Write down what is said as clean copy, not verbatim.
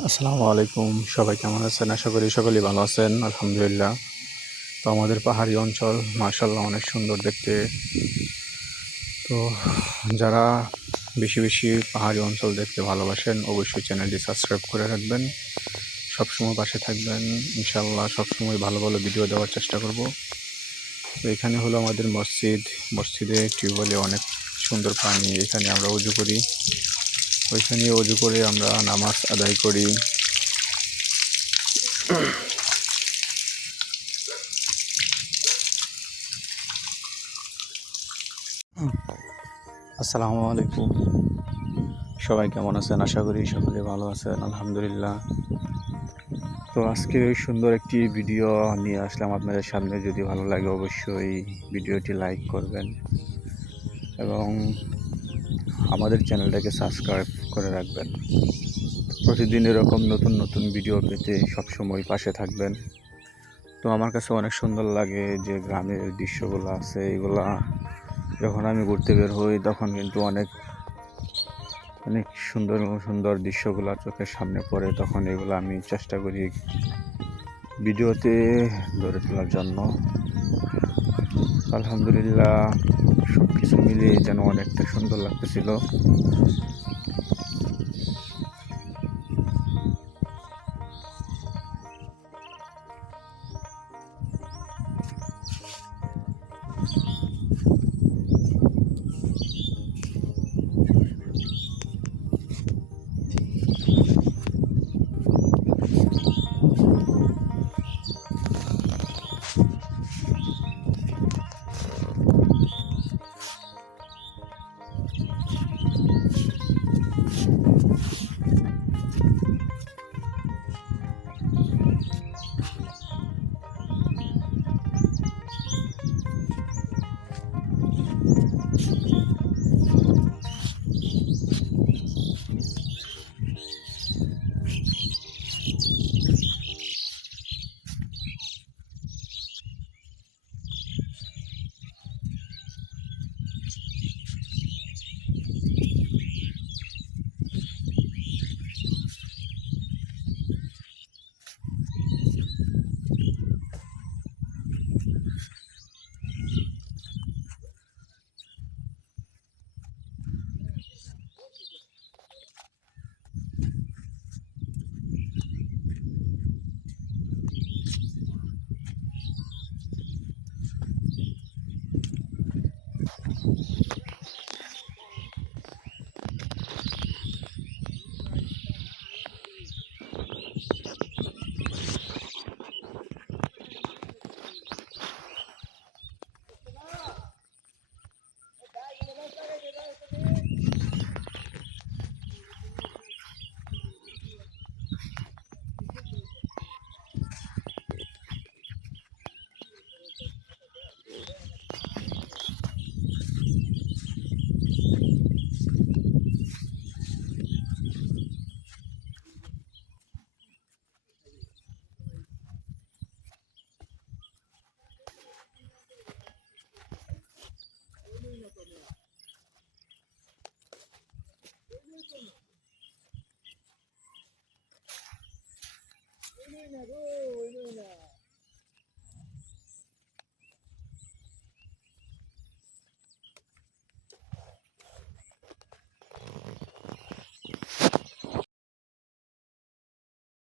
আসসালামু আলাইকুম। সবাই কেমন আছেন? আশা করি সকলেই ভালো আছেন। আলহামদুলিল্লাহ। তো আমাদের পাহাড়ি অঞ্চল মাশাআল্লাহ অনেক সুন্দর দেখতে। তো যারা বেশি বেশি পাহাড়ি অঞ্চল দেখতে ভালোবাসেন অবশ্যই চ্যানেলটি সাবস্ক্রাইব করে রাখবেন। সবসময় পাশে থাকবেন। ইনশাআল্লাহ সবসময় ভালো ভালো ভিডিও দেওয়ার চেষ্টা করব। তো এখানে হলো আমাদের মসজিদ। মসজিদে টিউবওয়েলে অনেক সুন্দর পানি। এখানে আমরা ওযু করি। ওইখানে ওযু করে আমরা নামাজ আদায় করি। আসসালামু আলাইকুম। সবাই কেমন আছেন? আশা করি সকলে ভালো আছেন। আলহামদুলিল্লাহ। তো আজকে সুন্দর একটি ভিডিও নিয়ে আসলাম আপনাদের সামনে। যদি ভালো লাগে অবশ্যই ভিডিওটি লাইক করবেন এবং আমাদের চ্যানেলটাকে সাবস্ক্রাইব করে রাখবেন। প্রতিদিন এরকম নতুন নতুন ভিডিও পেতে সবসময় পাশে থাকবেন। তো আমার কাছে অনেক সুন্দর লাগে যে গ্রামের দৃশ্যগুলো আছে, এগুলা যখন আমি ঘুরতে বের হই তখন কিন্তু অনেক সুন্দর সুন্দর দৃশ্যগুলো চোখের সামনে পড়ে। তখন এগুলো আমি চেষ্টা করি ভিডিওতে ধরে তোলার জন্য। আলহামদুলিল্লাহ সব কিছু মিলিয়ে যেন অনেকটা সুন্দর লাগতেছিল।